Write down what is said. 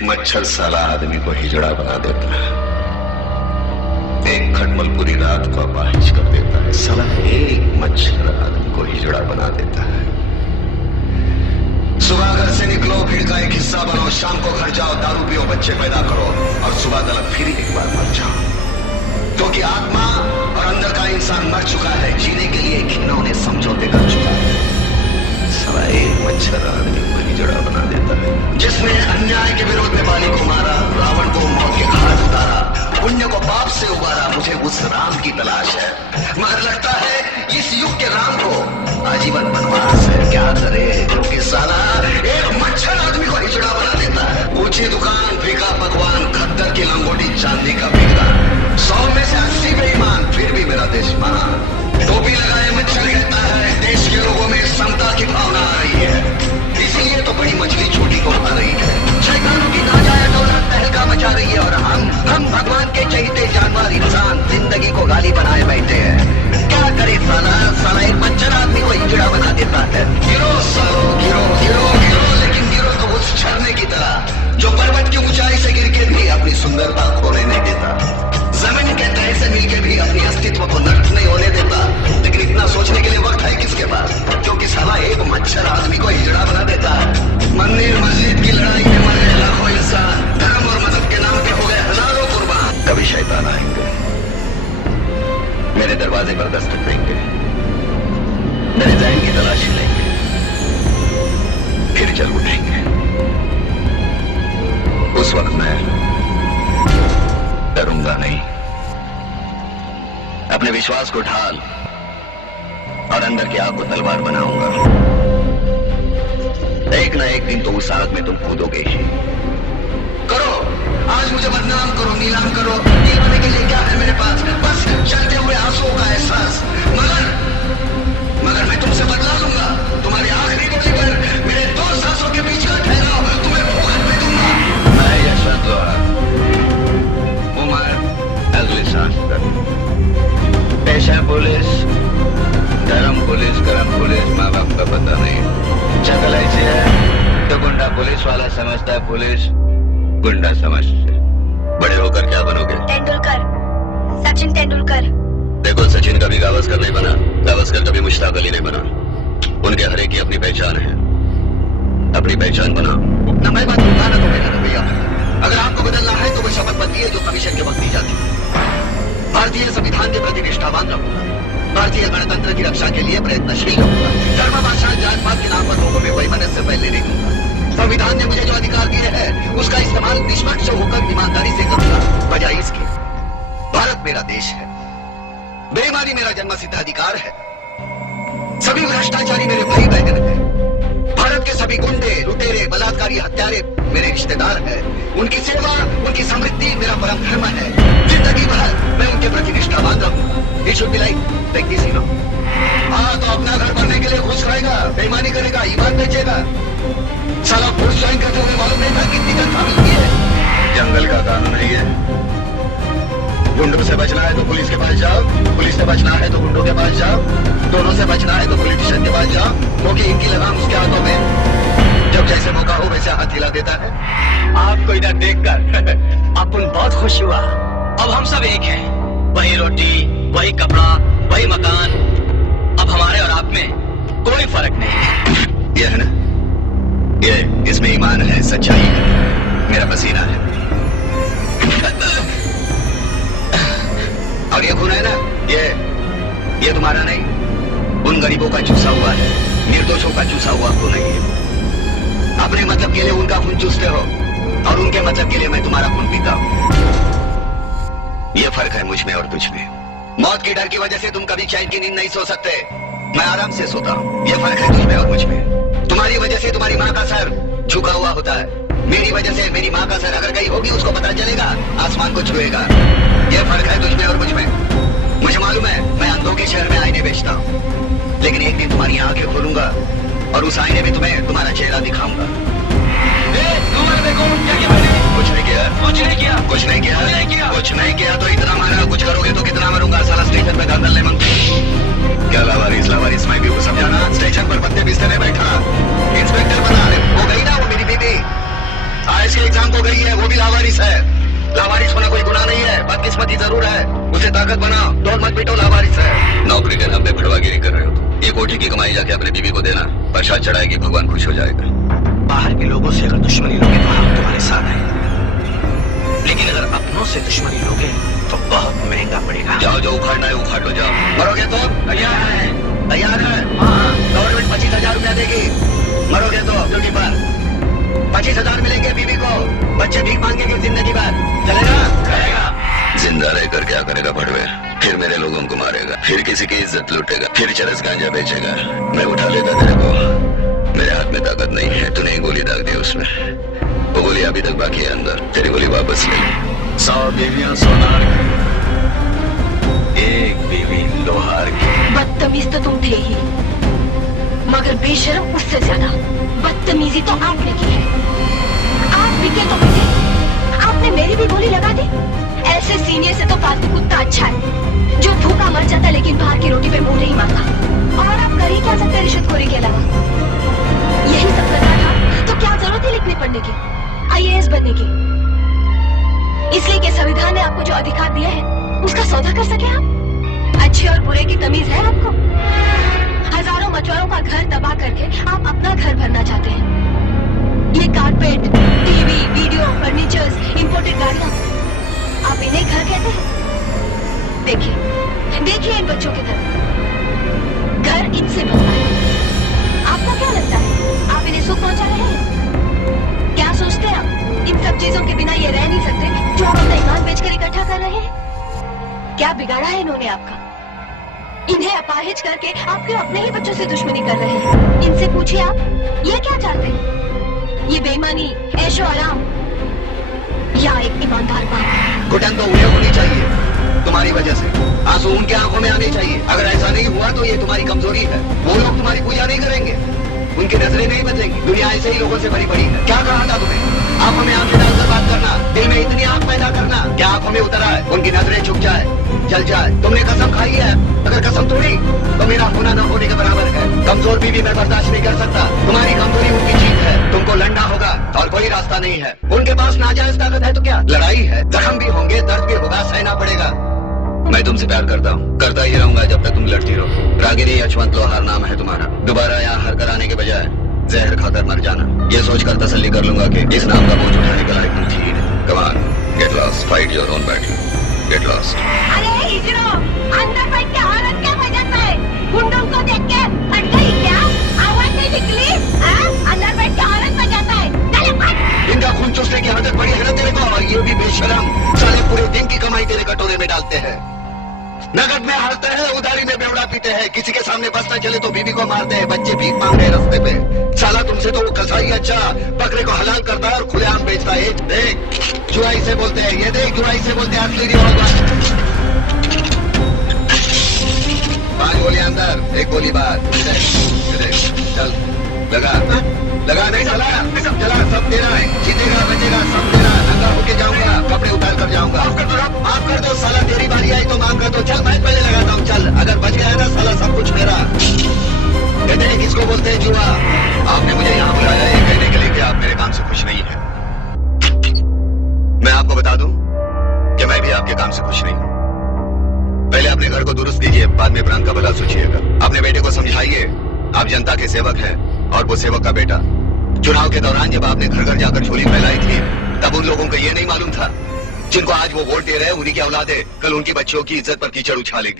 एक मच्छर साला आदमी को हिजड़ा बना देता है। एक खटमल पूरी रात को अपाहिज कर देता है। साला एक मच्छर आदमी को हिजड़ा बना देता है। सुबह घर से निकलो, भीड़ का एक हिस्सा बनो, शाम को घर जाओ, दारू पियो, बच्चे पैदा करो और सुबह तलक फिर एक बार मर जाओ। क्योंकि आत्मा और अंदर का इंसान मर चुका है, जीने के लिए घिनौने समझौते कर चुका है। साला एक मच्छर आदमी को हिजड़ा बना देता है। जिसने अन्याय के विरोध में बाली को मारा, रावण को मौत के घाट उतारा, पुण्य को पाप से उबारा, मुझे उस राम की तलाश है। मगर लगता है इस युग के राम को आजीवन वनवास है। क्या करे, क्योंकि साला एक मच्छर आदमी को हिजड़ा बना देता है। ऊंची दुकान, फीका पकवान, खद्दर की लंगोटी, चांदी का बिगड़ा, 100 में से 80 बेईमान, फिर भी मेरा देश महान। टोपी लगाए मच्छर कहता है देश के लोगों में समता की भावना आ रही है, इसीलिए तो बड़ी मछली छोटी को खा रही है। शैतानों की नाजायज दौलत तहलका मचा रही है और हम भगवान के चहीते जानवर इंसान जिंदगी को गाली बनाए बैठे हैं। क्या करे साला, साला एक मच्छर आदमी को हिजड़ा बना देता है। गिरो सालो, गिरो गिरो गिरो, लेकिन गिरो तो उस झरने की तरह जो पर्वत की ऊंचाई से गिर के भी अपनी सुंदरता खोने नहीं देता, जमीन के तह से मिलके भी अपनी अस्तित्व को नष्ट नहीं होने देता। लेकिन इतना सोचने के लिए वक्त है किसके पास, क्योंकि साला एक मच्छर आदमी को हिजड़ा बना देता है। मंदिर मस्जिद की लड़ाई में मर गए लाखों इंसान, धर्म और मजहब के नाम पे हो गए हजारों कुर्बान। कभी शैतान आएंगे, मेरे दरवाजे पर दस्तक देंगे, मेरे जहन की तलाशी लेंगे, फिर चल उठेंगे। उस वक्त मैं डरूंगा नहीं, अपने विश्वास को ढाल और अंदर की आग को तलवार बनाऊंगा। एक ना एक दिन तो उस आग में तुम कूदोगे ही। करो, आज मुझे बदनाम करो, नीलाम करो, ये करने के लिए क्या है मेरे पास, बस चलते हुए आंसुओं का एहसास। मगर मैं तुमसे बदला लूंगा। तुम्हारी आखिरी गोली पर मेरे 2 सांसों के बीच का ठहराव तुम्हें फूहड़ में दूंगा। मैं यशवंत उमर अगली सांस तक पेशा पुलिस, धर्म पुलिस, करम पुलिस, माँ बाप का पता नहीं। शक्ल ऐसी है तो गुंडा पुलिस वाला समझता है, पुलिस गुंडा समझते। बड़े होकर क्या बनोगे? तेंदुलकर, सचिन तेंदुलकर। देखो, सचिन कभी गावस्कर नहीं बना, गावस्कर कभी मुश्ताक अली नहीं बना। उनके हर एक की अपनी पहचान है, अपनी पहचान बना। ना मैं बात ना तो मेरा रवैया। अगर आपको बदलना है तो वो शपथ बदलिए जो कमीशन के वक्त दी जाती है। भारतीय संविधान के प्रति निष्ठावान रहूंगा, भारतीय गणतंत्र की रक्षा के लिए प्रयत्नशील रहूंगा, धर्म भाषा जात पात के नाम पर लोगों में वैमनस्य से पहले नहीं दूंगा। संविधान ने मुझे जो अधिकार दिए हैं उसका इस्तेमाल निष्पक्ष होकर ईमानदारी से करूंगा, बजाय इसके। भारत मेरा देश है, बेईमानी मेरा जन्मसिद्ध अधिकार है, सभी भ्रष्टाचारी मेरे भाई बहन हैं, भारत के सभी गुंडे, लुटेरे, बलात्कारी, हत्यारे मेरे रिश्तेदार हैं। उनकी सेवा, उनकी समृद्धि मेरा परम धर्म है। जिंदगी भर मैं उनके प्रति निष्ठावान रहूंगा। ये शुड बी लाइक किसी नो। हाँ, तो अपना घर बनने के लिए घुस खाएगा, बेईमानी करेगा, ईमान बेचेगा। साला पुलिस ज्वाइन करते हुए मालूम नहीं था कितनी तनख्वाह मिलती है। जंगल का कानून है ये। गुंडों से बचना है तो पुलिस के पास जाओ, पुलिस से बचना है तो गुंडों के पास जाओ, दोनों से बचना है तो पॉलिटिशियन के पास जाओ, क्योंकि इनकी लगाम उसके हाथों में जब जैसे मौका हो वैसे हाथ हिला देता है। आपको इधर देखकर अपन बहुत खुश हुआ। अब हम सब एक हैं, वही रोटी, वही कपड़ा, वही मकान। अब हमारे और आप में कोई फर्क नहीं है। ये है ना, ये इसमें ईमान है, सच्चाई है, मेरा पसीना है। और ये खून है ना, ये तुम्हारा नहीं, उन गरीबों का चूसा हुआ है, निर्दोषों का चूसा हुआ खून नहीं है। अपने मतलब के लिए उनका खून चूसते हो और उनके मतलब के लिए मैं तुम्हारा खून पीता हूं। ये फर्क है मुझ में और तुझ में। मौत के डर की वजह से तुम कभी चैन की नींद नहीं सो सकते, मैं आराम से सोता हूं। ये फर्क है तुझ में और मुझ में। तुम्हारी वजह से तुम्हारी माँ का सर झुका हुआ होता है, मेरी वजह से मेरी माँ का सर अगर कहीं होगी उसको पता चलेगा, आसमान को छुएगा। ये फर्क है तुझ में और मुझ में। मुझे मालूम है मैं अंधों के शहर में आईने बेचता हूँ, लेकिन एक दिन तुम्हारी आंखें खोलूंगा और उस आईने में तुम्हें तुम्हारा चेहरा दिखाऊंगा। कुछ नहीं किया, कुछ नहीं किया, कुछ नहीं किया, कुछ नहीं किया तो इतना मारा, कुछ करोगे तो कितना मारूंगा। साला स्टेशन पे धंधल ले मंग क्या लावारिस मैं भी वो समझाना। स्टेशन पर बंदे बिस्तर में बैठा इंस्पेक्टर बना, हो गई ना वो मेरी बीबी। आईएएस के एग्जाम को गई है, वो भी लावारिस है। लावारिस होना कोई गुनाह नहीं है, बदकिस्मती जरूर है। उसे ताकत बनाओ, दौड़ मत पीटो, लावारिस है। नौकरी के नाम पे भड़वागिरी कर रहे हो तुम। ये कोठी की कमाई जाके अपने बीवी को देना, प्रसाद चढ़ाएगी, भगवान खुश हो जाएगा। बाहर के लोगों से अगर दुश्मनी लोगे तो हम तुम्हारे साथ हैं, लेकिन अगर अपनों से दुश्मनी लोगे तो बहुत महंगा पड़ेगा। जाओ, जो उखाड़ना है उखाड़ लो, जाओ। मरोगे तो तैयार है? तैयार है। हाँ। गवर्नमेंट 25,000 रुपया देगी। मरोगे तो ड्यूटी पर 25,000 मिलेंगे बीवी को। बच्चे भीख मांगेंगे जिंदगी भर। चलेगा? करेगा। जिंदा रहकर क्या करेगा भड़वे? फिर मेरे लोगों को मारेगा, फिर किसी की इज्जत लूटेगा, फिर चरस गांजा बेचेगा। मैं उठा लेता तेरे को। मेरे हाथ में ताकत नहीं है, तूने एक गोली दाग दी उसमें। वो गोली अभी तक बाकी है अंदर। तेरी गोली वापस ले। 100 बीवियां सोनार की, एक बीवी लोहार की। बदतमीज तो तुम थे ही, मगर बेशरम उससे ज्यादा बदतमीजी तो आपने की है। आप बिके तो बिके, आपने मेरी भी गोली लगा दी। ऐसे सीनियर से तो फालतू कुत्ता अच्छा है, जो भूखा मर जाता लेकिन बाहर की रोटी पे मुंह नहीं मारता। और आप कर ही क्या सकते रिश्वतखोरी के अलावा? यही सब करना था तो क्या जरूरत है लिखने पढ़ने की, आईएएस बनने की? इसलिए कि संविधान ने आपको जो अधिकार दिया है उसका सौदा कर सके आप? अच्छे और बुरे की तमीज है आपको? हजारों मचुआरों का घर तबाह करके आप अपना घर भरना चाहते हैं। ये carpet, TV, video, furnitures, imported गाड़ियां, आप इन्हें घर कहते हैं? देखिए, देखिए इन बच्चों की तरफ। घर इनसे बनता है। आपको क्या लगता है आप इन्हें सुख पहुंचा रहे हैं? क्या सोचते हैं आप इन सब चीजों के बिना ये रह नहीं सकते जो आप अपना ईमान बेचकर इकट्ठा कर रहे हैं? क्या बिगाड़ा है इन्होंने आपका? इन्हें अपाहिज करके आप क्यों अपने ही बच्चों से दुश्मनी कर रहे हैं? इनसे पूछिए आप, ये क्या चाहते हैं? ये बेईमानी, ऐशो आराम, या एक ईमानदार बाप? घुटन तो उन्हें होनी चाहिए तुम्हारी वजह से। आंसू उनके आंखों में आने चाहिए। अगर ऐसा नहीं हुआ तो ये तुम्हारी कमजोरी है। वो लोग तुम्हारी पूजा नहीं करेंगे, उनकी नजरें नहीं बचेंगी। दुनिया ऐसे ही लोगों से भरी पड़ी है। क्या कहा था तुम्हें? आंखों में आंखें डालकर बात करना, दिल में इतनी आंख पैदा करना। क्या आंखों में उतरा है? उनकी नजरें झुक जाए, जल जाए। तुमने कसम खाई है, अगर कसम तोड़ी तो मेरा होना न होने के बराबर है। कमजोर बीवी मैं बर्दाश्त नहीं कर सकता। तुम्हारी कमजोरी उनकी जीत है। तुमको लड़ना होगा और कोई रास्ता नहीं है। उनके पास नाजायज ताकत है तो क्या? लड़ाई है, जख्म भी होंगे, दर्द भी होगा, सहना पड़ेगा। मैं तुमसे प्यार करता हूँ, करता ही रहूंगा जब तक तुम लड़ती रहो। रागिनी यशवंत लोहार नाम है तुम्हारा। दोबारा यहाँ हर कराने के बजाय जहर खाकर मर जाना, ये सोचकर तसल्ली कर लूंगा कि इस नाम का बोझ उठाने के लायक तुम थी ही नहीं। Come on, get lost, fight your own battle, get lost. अरे हिजरो, अंदर बैठ के औरत क्या मजाक है? गुंडों को देख के फट गई क्या? आवाज नहीं निकली? हाँ? अंदर बैठ के औरत मजाक है? चले फट! इनका खून चूसने की आदत पड़ी है ना तेरे को, और ये भी बेशरम। साले पूरे दिन की कमाई तेरे कटोरे में डालते हैं। नगद में हारते हैं, उधारी में बेवड़ा पीते हैं। किसी के सामने बस न चले तो बीवी को मारते हैं, बच्चे भीख मांग रहे रास्ते पे। साला तुमसे तो वो कसाई अच्छा, बकरे को हलाल करता है और खुलेआम बेचता है। देख, जुआई से बोलते हैं, ये देख जुआई से बोलते हैं, असली रिवॉल्वर। 5 गोली अंदर, 1 गोली बाहर। ये देख, चल लगा, लगा नहीं साला, चला, सब तेरा है। जीतेगा बचेगा सब तेरा। नंगा होके जाऊंगा, कपड़े उतार कर जाऊंगा। माफ कर दो साला, तेरी बारी आई तो माफ कर दो। चल मैं पहले लगाता हूँ, चल। अगर बच गया ना साला, सब कुछ मेरा। कहते हैं किसको बोलते हैं जुआ। आपने मुझे यहाँ बुलाया है कहने के लिए कि आप मेरे काम से खुश नहीं है। मैं आपको बता दूं कि मैं भी आपके काम से खुश नहीं हूँ। पहले अपने घर को दुरुस्त कीजिए, बाद में प्रांत का भला सोचिएगा। अपने बेटे को समझाइए, आप जनता के सेवक हैं और वो सेवक का बेटा। चुनाव के दौरान जब आपने घर घर जाकर झोली फैलाई थी, तब उन लोगों को ये नहीं मालूम था जिनको आज वो वोट दे रहे हैं उन्हीं की औलादे कल उनकी बच्चियों की इज्जत पर कीचड़ उछालेगी।